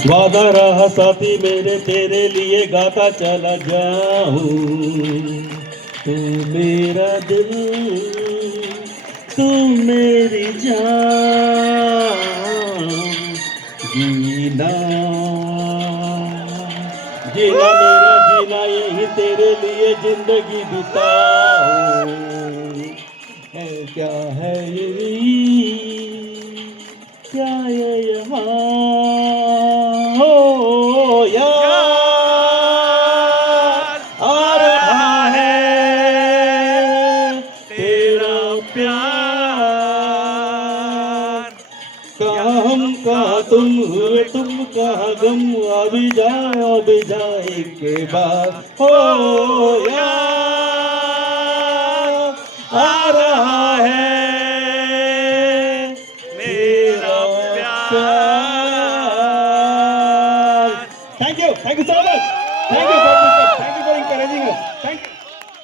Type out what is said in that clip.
वादा रहा साथी मेरे तेरे लिए गाता चला जाऊं। तू मेरा दिल, तू मेरी जान, जीना जीना मेरा जीना यही तेरे लिए जिंदगी बिताऊं। है क्या है ये, क्या ये यहाँ हो यार, आ रहा है तेरा प्यार। कहाँ हम कहाँ तुम हुए तुम कहाँ गम, अभी जा एक बार हो यार, आ रहा है मेरा प्यार। Thank you so much, thank you for